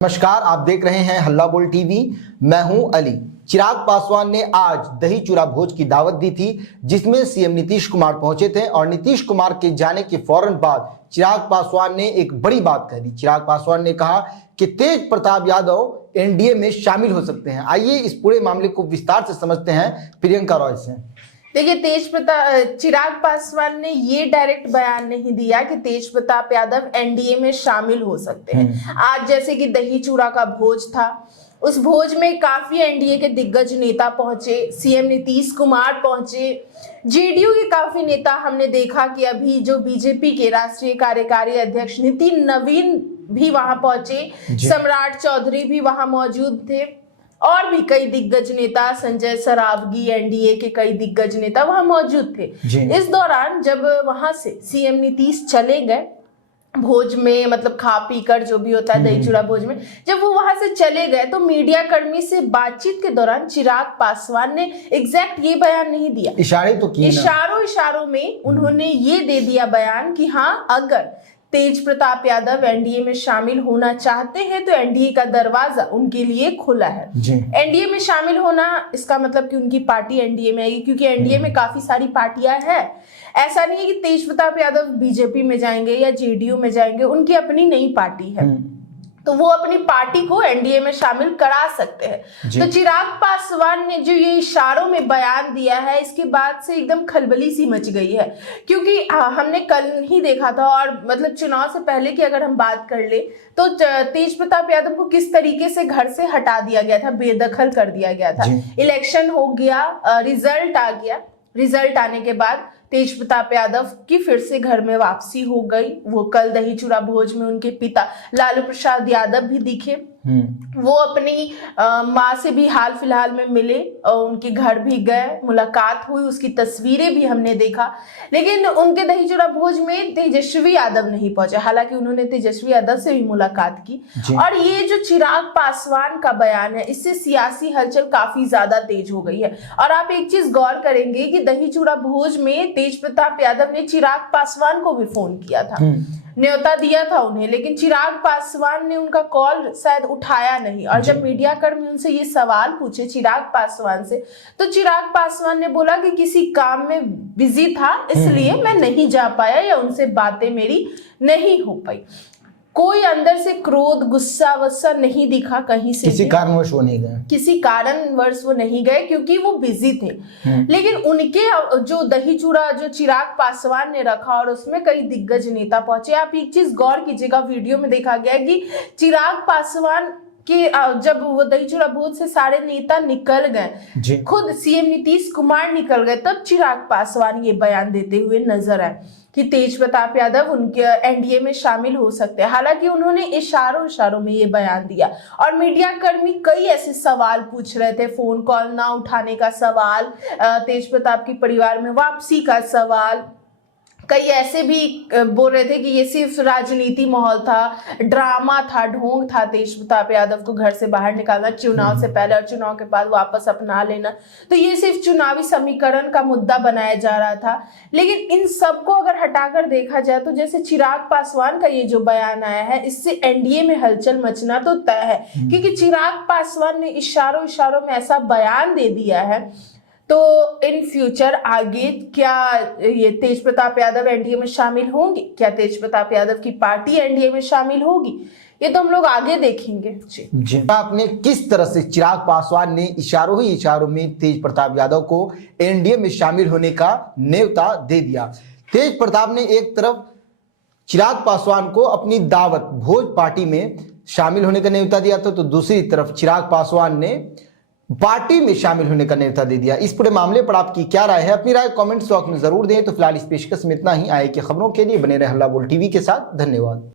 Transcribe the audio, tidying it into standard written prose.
नमस्कार, आप देख रहे हैं हल्ला बोल टीवी। मैं हूं अली। चिराग पासवान ने आज दही चूड़ा भोज की दावत दी थी, जिसमें सीएम नीतीश कुमार पहुंचे थे और नीतीश कुमार के जाने के फौरन बाद चिराग पासवान ने एक बड़ी बात कह दी। चिराग पासवान ने कहा कि तेज प्रताप यादव एनडीए में शामिल हो सकते हैं। आइए इस पूरे मामले को विस्तार से समझते हैं प्रियंका रॉय से। देखिए, चिराग पासवान ने ये डायरेक्ट बयान नहीं दिया कि तेज प्रताप यादव एनडीए में शामिल हो सकते हैं। आज जैसे कि दही चूड़ा का भोज था, उस भोज में काफी एनडीए के दिग्गज नेता पहुंचे, सीएम नीतीश कुमार पहुंचे, जेडीयू के काफी नेता हमने देखा कि अभी जो बीजेपी के राष्ट्रीय कार्यकारी अध्यक्ष नितिन नवीन भी वहां पहुंचे, सम्राट चौधरी भी वहां मौजूद थे और भी कई दिग्गज नेता, संजय सरावगी, एनडीए के कई दिग्गज नेता वहां मौजूद थे। इस दौरान जब वहां से सीएम नीतीश चले गए भोज में, मतलब खा पी कर जो भी होता है दही चूड़ा भोज में, जब वो वहां से चले गए तो मीडिया कर्मी से बातचीत के दौरान चिराग पासवान ने एग्जैक्ट ये बयान नहीं दिया, इशारे तो किए, इशारों में उन्होंने ये दे दिया बयान कि हाँ, अगर तेज प्रताप यादव एनडीए में शामिल होना चाहते हैं तो एनडीए का दरवाजा उनके लिए खुला है। एनडीए में शामिल होना इसका मतलब कि उनकी पार्टी एनडीए में आएगी, क्योंकि एनडीए में काफी सारी पार्टियां हैं। ऐसा नहीं है कि तेज प्रताप यादव बीजेपी में जाएंगे या जेडीयू में जाएंगे, उनकी अपनी नई पार्टी है तो वो अपनी पार्टी को एनडीए में शामिल करा सकते हैं। तो चिराग पासवान ने जो ये इशारों में बयान दिया है, इसके बाद से एकदम खलबली सी मच गई है, क्योंकि हमने कल ही देखा था और मतलब चुनाव से पहले की अगर हम बात कर ले तो तेज प्रताप यादव को किस तरीके से घर से हटा दिया गया था, बेदखल कर दिया गया था। इलेक्शन हो गया, रिजल्ट आ गया, रिजल्ट आने के बाद तेज प्रताप यादव की फिर से घर में वापसी हो गई। वो कल दही चूड़ा भोज में उनके पिता लालू प्रसाद यादव भी दिखे, वो अपनी माँ से भी हाल फिलहाल में मिले और उनके घर भी गए, मुलाकात हुई, उसकी तस्वीरें भी हमने देखा। लेकिन उनके दही चूड़ा भोज में तेजस्वी यादव नहीं पहुंचे, हालांकि उन्होंने तेजस्वी यादव से भी मुलाकात की। और ये जो चिराग पासवान का बयान है, इससे सियासी हलचल काफी ज्यादा तेज हो गई है। और आप एक चीज गौर करेंगे कि दही चूड़ा भोज में तेज प्रताप यादव ने चिराग पासवान को भी फोन किया था, न्योता दिया था उन्हें, लेकिन चिराग पासवान ने उनका कॉल शायद उठाया नहीं। और जब मीडिया कर्मी उनसे ये सवाल पूछे चिराग पासवान से, तो चिराग पासवान ने बोला कि किसी काम में बिजी था, इसलिए मैं नहीं जा पाया या उनसे बातें मेरी नहीं हो पाई। कोई अंदर से क्रोध, गुस्सा वस्सा नहीं दिखा कहीं से, किसी कारणवश वो नहीं गए, किसी कारणवश वो नहीं गए क्योंकि वो बिजी थे। लेकिन उनके जो दही चूड़ा जो चिराग पासवान ने रखा और उसमें कई दिग्गज नेता पहुंचे। आप एक चीज गौर कीजिएगा, वीडियो में देखा गया कि चिराग पासवान कि जब वो दही चूड़ा भोज से सारे नेता निकल गए, खुद सीएम नीतीश कुमार निकल गए, तब चिराग पासवान ये बयान देते हुए नजर आए कि तेज प्रताप यादव उनके एनडीए में शामिल हो सकते हैं। हालांकि उन्होंने इशारों में ये बयान दिया और मीडिया कर्मी कई ऐसे सवाल पूछ रहे थे, फोन कॉल ना उठाने का सवाल, तेज प्रताप के परिवार में वापसी का सवाल, कई ऐसे भी बोल रहे थे कि ये सिर्फ राजनीति माहौल था, ड्रामा था, ढोंग था तेज प्रताप यादव को घर से बाहर निकालना, चुनाव से पहले और चुनाव के बाद वापस अपना लेना, तो ये सिर्फ चुनावी समीकरण का मुद्दा बनाया जा रहा था। लेकिन इन सबको अगर हटाकर देखा जाए तो जैसे चिराग पासवान का ये जो बयान आया है, इससे एनडीए में हलचल मचना तो तय है, क्योंकि चिराग पासवान ने इशारों में ऐसा बयान दे दिया है। तो इन फ्यूचर आगे क्या ये तेज प्रताप यादव एनडीए में शामिल होंगे, क्या तेज प्रताप यादव की पार्टी एनडीए में शामिल होगी, ये तो हम लोग आगे देखेंगे। जी, आपने किस तरह से चिराग पासवान ने इशारों में तेज प्रताप यादव को एनडीए में शामिल होने का न्योता दे दिया। तेज प्रताप ने एक तरफ चिराग पासवान को अपनी दावत भोज पार्टी में शामिल होने का न्योता दिया था, तो दूसरी तरफ चिराग पासवान ने पार्टी में शामिल होने का न्योता दे दिया। इस पूरे मामले पर आपकी क्या राय है? अपनी राय कमेंट बॉक्स में जरूर दें। तो फिलहाल इस पेशकश में इतना ही। आए की खबरों के लिए बने रहे हल्ला बोल टीवी के साथ। धन्यवाद।